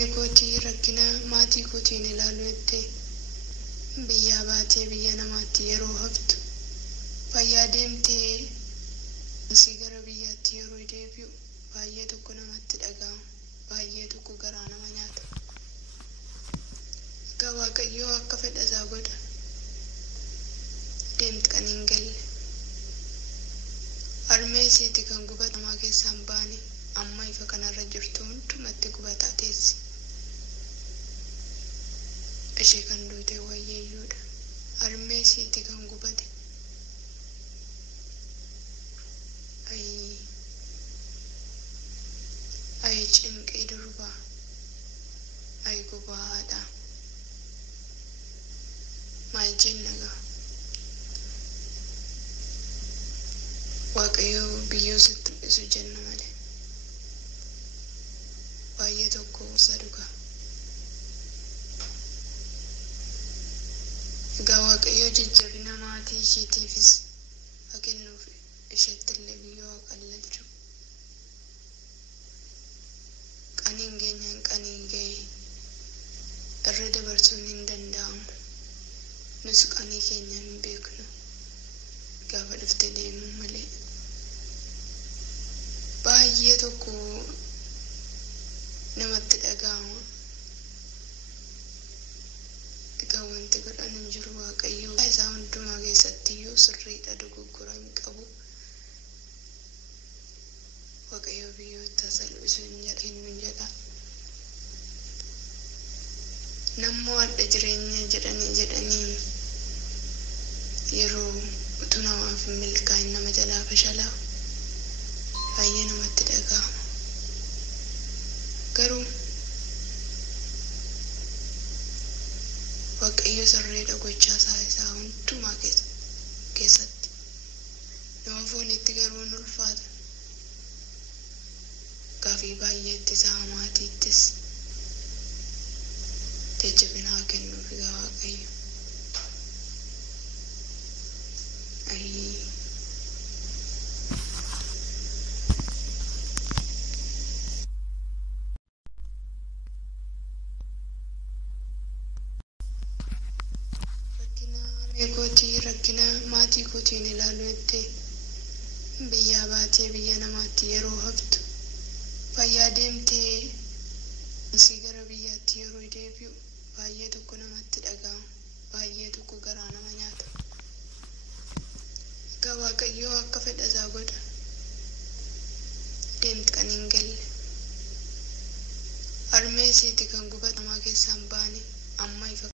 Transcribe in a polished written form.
Kootii rakkina maatii kootiin ilaalu jettee biyyaa baatee biyya namaatti yeroo haftu fayyaa deemtee si gara biyyaatti yeroo deebi'u baay'ee tokko namatti dhaga'ama, baay'ee tokko garaa nama nyaata. Egaa Waaqayyoo akka fedha isaa godha. Deemti kan hin galle harmee isiiti kan gubatamaa keessaan baane amma ifa kanarra jirtu hundumatti gubataa teessi. Ishee kan duute wayyeeyyoodha. Harmee isiiti kan gubate. Ay cinqii durbaa, ay gubaa haadhaa. Maal jenna gaa? Waaqayyo biyyoo sitti dhiisu jenna malee. Baay'ee tokko isa dhugaa. Egaa Waaqayyo jajjabina maatii isheetiifis haa kennuuf isheetti illee biyyoo haa qallalchu. Qaniin keenyaan qanii ga'e irra dabarsuun hin danda'amu. Nus qanii keenya hin beeknu. Gaafa dhufte deemuu malee. Baay'ee tokko namatti dhaga'ama. Egaa wanti godhan hin jiru. Waaqayyo isaa hundumaa keessatti iyyuu sirriidha, dogoggora hin qabu. Waaqayyo biyyoota salphisuu hin kennu jedha. Nammoo adda jireenya jedhanii yeroo utuu namaaf hin milkaa'in nama jalaa fashalaa baay'ee namatti dhaga'ama. Garuu Waaqayyo sirriidha gochaa isaa hundumaa keessatti. Nama foonitti garuu hin ulfaata. Gaafii baay'eetti isaa maatiittis jajjabina haa kennuuf egaa Waaqayyo. Rakkina maatii kootiin ilaalu jettee biyyaa baatee biyya namaatti yeroo haftu fayyaa deemtee si gara biyyaatti yeroo deebi'u baay'ee tokko namatti dhaga'ama, baay'ee tokko garaa nama nyaata. Egaa Waaqayyoo akka fedha isaa godha. Deemti kan hin galle harmee isiiti kan gubatamaa keessaan baane amma ifa